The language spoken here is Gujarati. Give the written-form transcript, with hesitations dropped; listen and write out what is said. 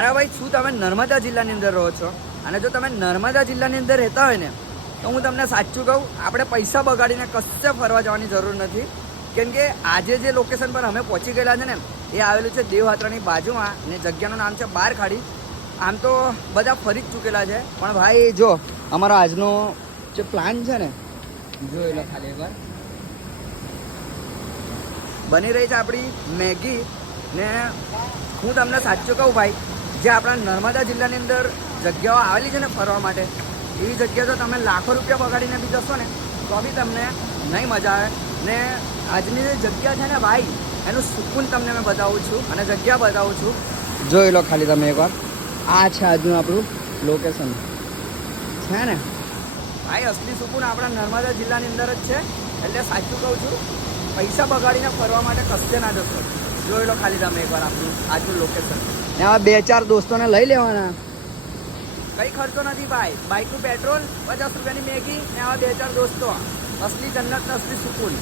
અરે ભાઈ, શું તમે નર્મદા જિલ્લાની અંદર રહો છો? અને જો તમે નર્મદા જિલ્લાની અંદર રહેતા હોય ને, તો હું તમને સાચું કહું, આપણે પૈસા બગાડીને કશે ફરવા જવાની જરૂર નથી. કેમ કે આજે જે લોકેશન પર અમે પહોંચી ગયેલા છે ને, એ આવેલું છે દેવયાત્રાની બાજુમાં, ને જગ્યાનું નામ છે બારખાડી. આમ તો બધા ફરી જ ચૂકેલા છે, પણ ભાઈ જો અમારો આજનો જે પ્લાન છે ને, જોઈ લો ખાલી એકવાર. બની રહી છે આપણી મેગી. ને હું તમને સાચું કહું ભાઈ, જે આપણા નર્મદા જિલ્લાની અંદર જગ્યાઓ આવેલી છે ને ફરવા માટે, એવી જગ્યા તો તમે લાખો રૂપિયા બગાડીને બી જશો ને તો બી તમને નહીં મજા આવે. ને આજની જે જગ્યા છે ને ભાઈ, એનું સુકૂન તમને મેં બતાવું છું અને જગ્યા બતાવું છું. જોઈ લો ખાલી તમે એકવાર. આ છે આજનું આપણું લોકેશન છે ને ભાઈ. અસલી સુકૂન આપણા નર્મદા જિલ્લાની અંદર જ છે. એટલે સાચું કહું છું, પૈસા બગાડીને ફરવા માટે કશે ના જશો. જોઈ લો ખાલી તમે એકવાર આપણું આજનું લોકેશન. ને આવા 2-4 દોસ્તોને લઈ લેવાના. કઈ ખર્ચો નથી ભાઈ. બાઇકનું પેટ્રોલ, 50 રૂપિયાની મેગી, ને આવા 2-4 દોસ્તો. અસલી જન્નત ને અસલી સુકૂન.